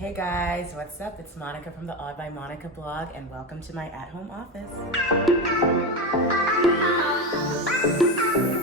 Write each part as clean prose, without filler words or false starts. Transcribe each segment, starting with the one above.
Hey guys, what's up? It's Monica from the Odd by Monica blog, and welcome to my at-home office. I'm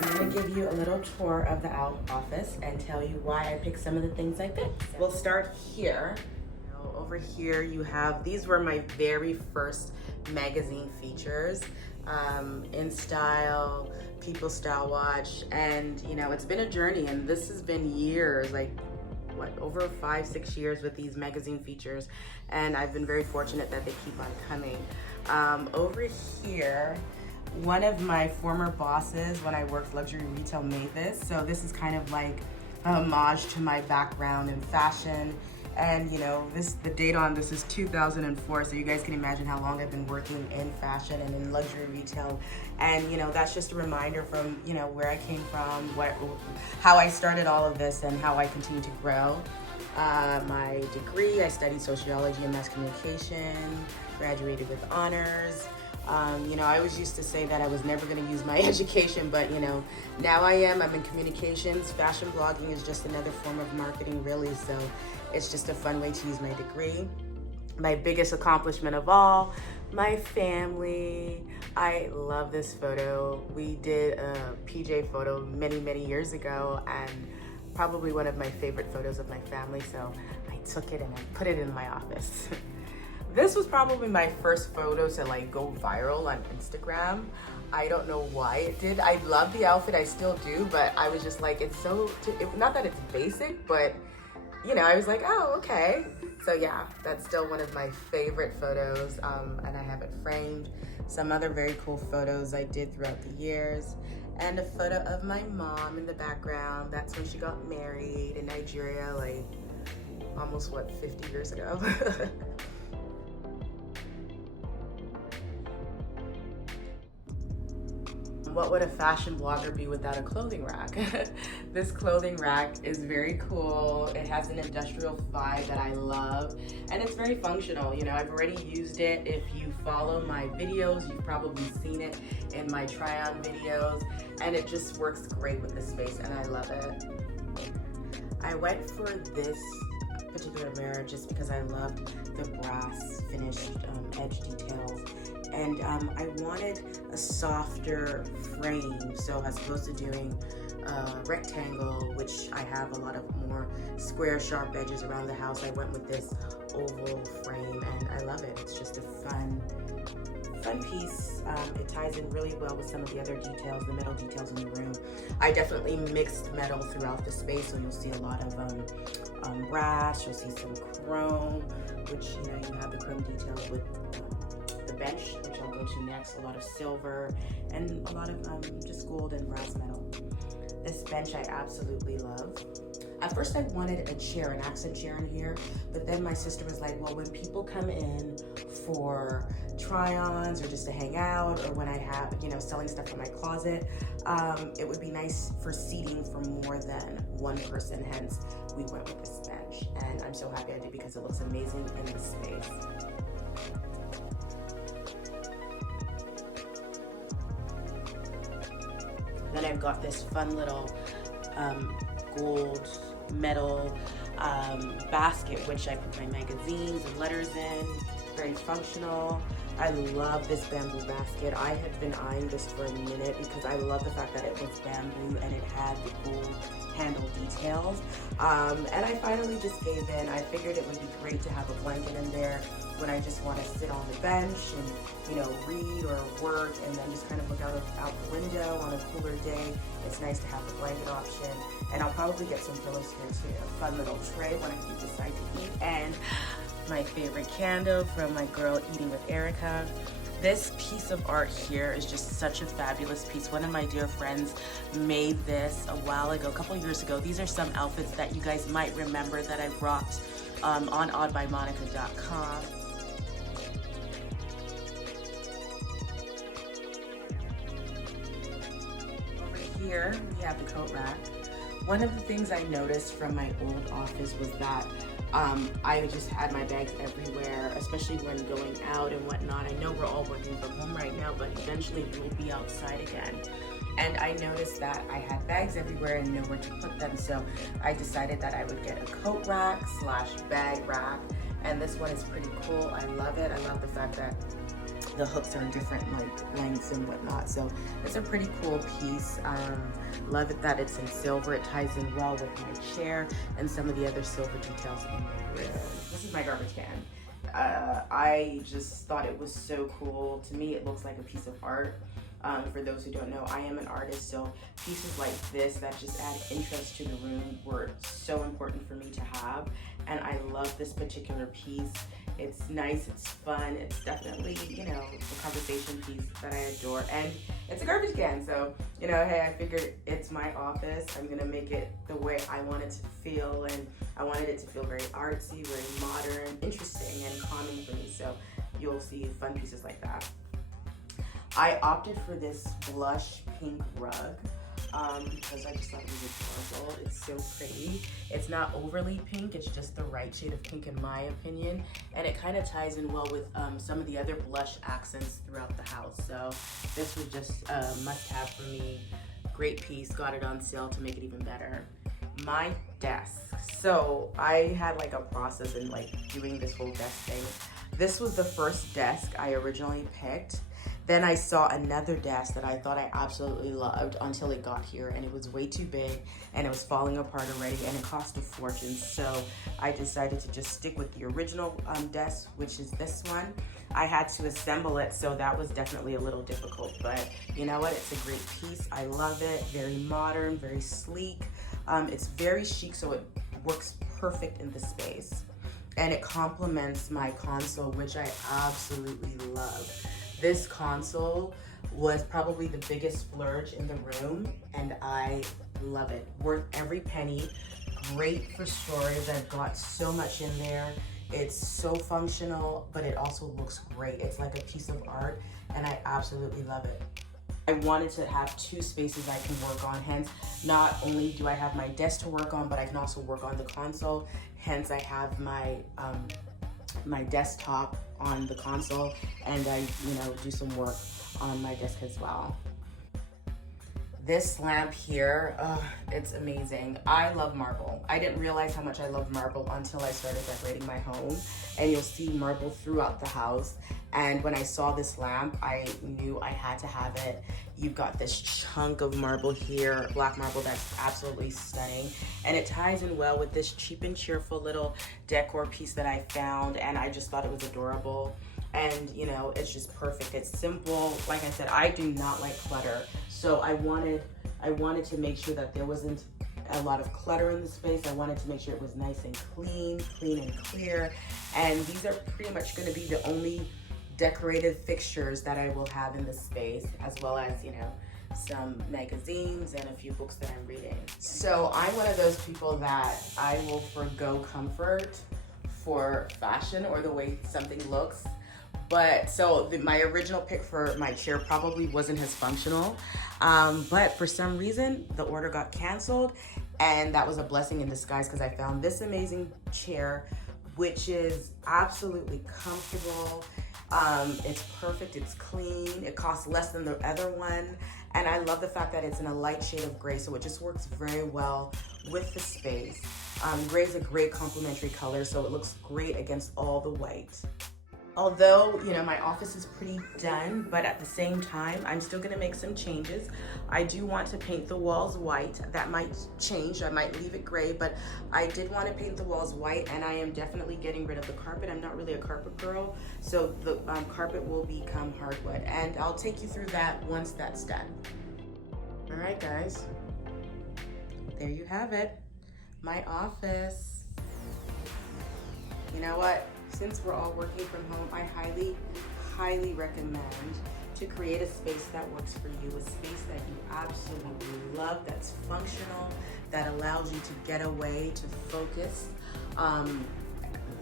going to give you a little tour of the office and tell you why I picked some of the things I picked. We'll start here. Over here you have, these were my very first magazine features, In Style, People Style Watch, and it's been a journey, and this has been years, like over 5-6 years with these magazine features, and I've been very fortunate that they keep on coming. Over here, one of my former bosses when I worked luxury retail made this, so this is kind of like a homage to my background in fashion. And the date on this is 2004, so you guys can imagine how long I've been working in fashion and in luxury retail. And that's just a reminder from where I came from, how I started all of this, and how I continue to grow. My degree, I studied sociology and mass communication, graduated with honors. I always used to say that I was never going to use my education, but now I am. I'm in communications. Fashion blogging is just another form of marketing, really, so it's just a fun way to use my degree. My biggest accomplishment of all, my family. I love this photo. We did a PJ photo many years ago, and probably one of my favorite photos of my family, so I took it and I put it in my office. This was probably my first photo to go viral on Instagram. I don't know why it did. I love the outfit, I still do, but I was just like, it's so, not that it's basic, but I was like, oh, okay. So yeah, that's still one of my favorite photos, and I have it framed. Some other very cool photos I did throughout the years. And a photo of my mom in the background. That's when she got married in Nigeria, almost 50 years ago. What would a fashion blogger be without a clothing rack? This clothing rack is very cool. It has an industrial vibe that I love, and it's very functional. I've already used it. If you follow my videos, you've probably seen it in my try-on videos, and it just works great with the space, and I love it. I went for this particular mirror just because I loved the brass finished edge details. And I wanted a softer frame, so as opposed to doing a rectangle, which I have a lot of more square, sharp edges around the house, I went with this oval frame, and I love it. It's just a fun piece. It ties in really well with some of the other details, the metal details in the room. I definitely mixed metal throughout the space, so you'll see a lot of brass, you'll see some chrome, which you have the chrome details with bench, which I'll go to next, a lot of silver, and a lot of just gold and brass metal. This bench I absolutely love. At first I wanted a chair, an accent chair in here, but then my sister was like, well, when people come in for try-ons or just to hang out, or when I have, selling stuff in my closet, it would be nice for seating for more than one person, hence we went with this bench. And I'm so happy I did because it looks amazing in this space. Then I've got this fun little gold metal basket, which I put my magazines and letters in. Very functional. I love this bamboo basket. I had been eyeing this for a minute because I love the fact that it was bamboo and it had the gold handle details. And I finally just gave in. I figured it would be great to have a blanket in there when I just want to sit on the bench and read or work, and then just kind of look out the window on a cooler day. It's nice to have the blanket option, and I'll probably get some pillows here too. A fun little tray when I do decide to eat, and my favorite candle from my girl Eating with Erica. This piece of art here is just such a fabulous piece. One of my dear friends made this a while ago, a couple years ago. These are some outfits that you guys might remember that I've rocked on oddbymonica.com. Here we have the coat rack. One of the things I noticed from my old office was that I just had my bags everywhere, especially when going out and whatnot. I know we're all working from home right now, but eventually we'll be outside again. and I noticed that I had bags everywhere and nowhere to put them, so I decided that I would get a coat rack slash bag rack, and this one is pretty cool. I love it. I love the fact that the hooks are different like lengths and whatnot, so it's a pretty cool piece. Love it that it's in silver. It ties in well with my chair and some of the other silver details in the room. This is my garbage can. I just thought it was so cool. To me, it looks like a piece of art. For those who don't know, I am an artist, so pieces like this that just add interest to the room were so important for me to have, and I love this particular piece. It's nice, it's fun, it's definitely, you know, a conversation piece that I adore, and it's a garbage can, so, you know, hey, I figured it's my office. I'm gonna make it the way I want it to feel, and I wanted it to feel very artsy, very modern, interesting, and calming for me, so you'll see fun pieces like that. I opted for this blush pink rug because I just thought it was adorable. It's so pretty. It's not overly pink, it's just the right shade of pink in my opinion, and it kind of ties in well with some of the other blush accents throughout the house. So this was just a must-have for me. Great piece, got it on sale to make it even better. My desk. So I had like a process in like doing this whole desk thing. This was the first desk I originally picked. Then I saw another desk that I thought I absolutely loved until it got here, and it was way too big and it was falling apart already and it cost a fortune. So I decided to just stick with the original desk, which is this one. I had to assemble it, so that was definitely a little difficult, but you know what? It's a great piece. I love it. Very modern, very sleek. It's very chic, so it works perfect in the space. And it complements my console, which I absolutely love. This console was probably the biggest splurge in the room, and I love it. Worth every penny. Great for storage. I've got so much in there. It's so functional, but it also looks great. It's like a piece of art, and I absolutely love it. I wanted to have two spaces I can work on, hence not only do I have my desk to work on, but I can also work on the console. Hence I have my my desktop on the console, and I, you know, do some work on my desk as well. This lamp here, it's amazing. I love marble. I didn't realize how much I love marble until I started decorating my home, and you'll see marble throughout the house. And when I saw this lamp, I knew I had to have it. You've got this chunk of marble here, black marble, that's absolutely stunning. And it ties in well with this cheap and cheerful little decor piece that I found, and I just thought it was adorable. And you know, it's just perfect. It's simple. Like I said, I do not like clutter, so I wanted to make sure that there wasn't a lot of clutter in the space. I wanted to make sure it was nice and clean and clear. And these are pretty much going to be the only decorative fixtures that I will have in this space, as well as, you know, some magazines and a few books that I'm reading. So I'm one of those people that I will forgo comfort for fashion or the way something looks. But so my original pick for my chair probably wasn't as functional, but for some reason the order got canceled, and that was a blessing in disguise because I found this amazing chair, which is absolutely comfortable. It's perfect, it's clean, it costs less than the other one, and I love the fact that it's in a light shade of gray, so it just works very well with the space. Gray is a great complementary color, so it looks great against all the white. Although, you know, my office is pretty done, but at the same time, I'm still gonna make some changes. I do want to paint the walls white. That might change, I might leave it gray, but I did want to paint the walls white, and I am definitely getting rid of the carpet. I'm not really a carpet girl, so the carpet will become hardwood, and I'll take you through that once that's done. All right, guys, there you have it, my office. You know what? Since we're all working from home, I highly recommend to create a space that works for you, a space that you absolutely love, that's functional, that allows you to get away, to focus.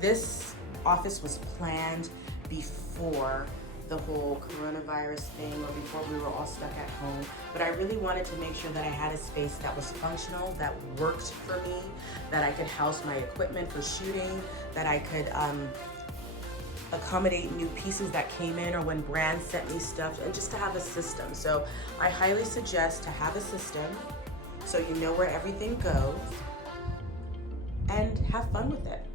This office was planned before the whole coronavirus thing, or before we were all stuck at home, but I really wanted to make sure that I had a space that was functional, that worked for me, that I could house my equipment for shooting, that I could accommodate new pieces that came in or when brands sent me stuff, and just to have a system. So I highly suggest to have a system so you know where everything goes and have fun with it.